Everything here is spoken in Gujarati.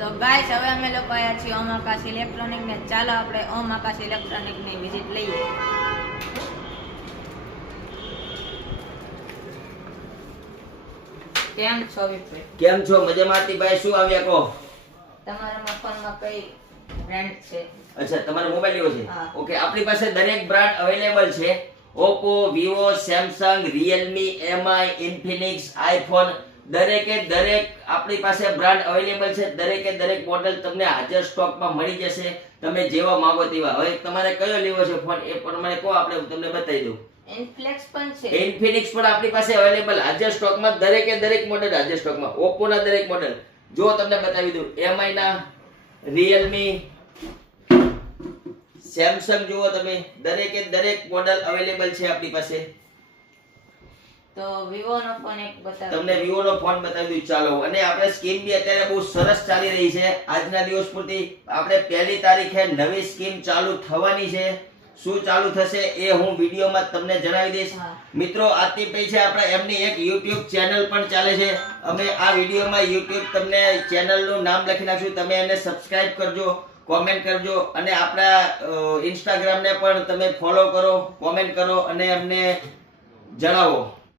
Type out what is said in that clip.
તો ગાઈસ હવે અમે લોકો આયા છીએ ઓમ આકાશ ઇલેક્ટ્રોનિક ને ચાલો આપણે ઓમ આકાશ ઇલેક્ટ્રોનિક ની વિઝિટ લઈએ. કેમ છો વિપુલ? કેમ છો મજામાં? ભાઈ શું આવ્યા કહો? તમારા ફોનમાં કઈ બ્રાન્ડ છે? અચ્છા તમારો મોબાઈલ લેવો છે? હા. ઓકે, આપણી પાસે દરેક બ્રાન્ડ અવેલેબલ છે. Oppo, Vivo, Samsung, Realme, MI, Infinix, iPhone દરેકે દરેક આપણી પાસે બ્રાન્ડ અવેલેબલ છે. દરેકે દરેક મોડેલ તમને હાજર સ્ટોકમાં મળી જશે. તમે જેવા માંગો તેવા. હવે તમારે કયો લેવો છે ફોન એ પ્રમાણે કહો, આપણે તમને બતાવી દઉં. Infinix પણ છે. Infinix પણ આપણી પાસે અવેલેબલ હાજર સ્ટોકમાં, દરેકે દરેક મોડેલ હાજર સ્ટોકમાં. Oppo ના દરેક મોડેલ જો તમને બતાવી દઉં. MI ના, Realme, Samsung જુઓ તમે, દરેકે દરેક મોડેલ અવેલેબલ છે આપણી પાસે. તો Vivo નો ફોન એક બતાવો. તમને Vivo નો ફોન બતાવી દઉં ચાલો. અને આપણે સ્કીમ બી અત્યારે બહુ સરસ ચાલી રહી છે. આજના દિવસ પૂરતી આપણે 1 તારીખે નવી સ્કીમ ચાલુ થવાની છે. શું ચાલુ થશે એ હું વિડીયોમાં તમને જણાવી દઈશ. હા. મિત્રો આથી પછી આપણે એમની એક YouTube ચેનલ પણ ચાલે છે. અમે આ વિડીયોમાં YouTube તમને ચેનલનું નામ લખી નાખશું. તમે એને સબસ્ક્રાઇબ કરજો, કોમેન્ટ કરજો અને આપણા Instagram ને પણ તમે ફોલો કરો, કોમેન્ટ કરો અને અમને જણાવો.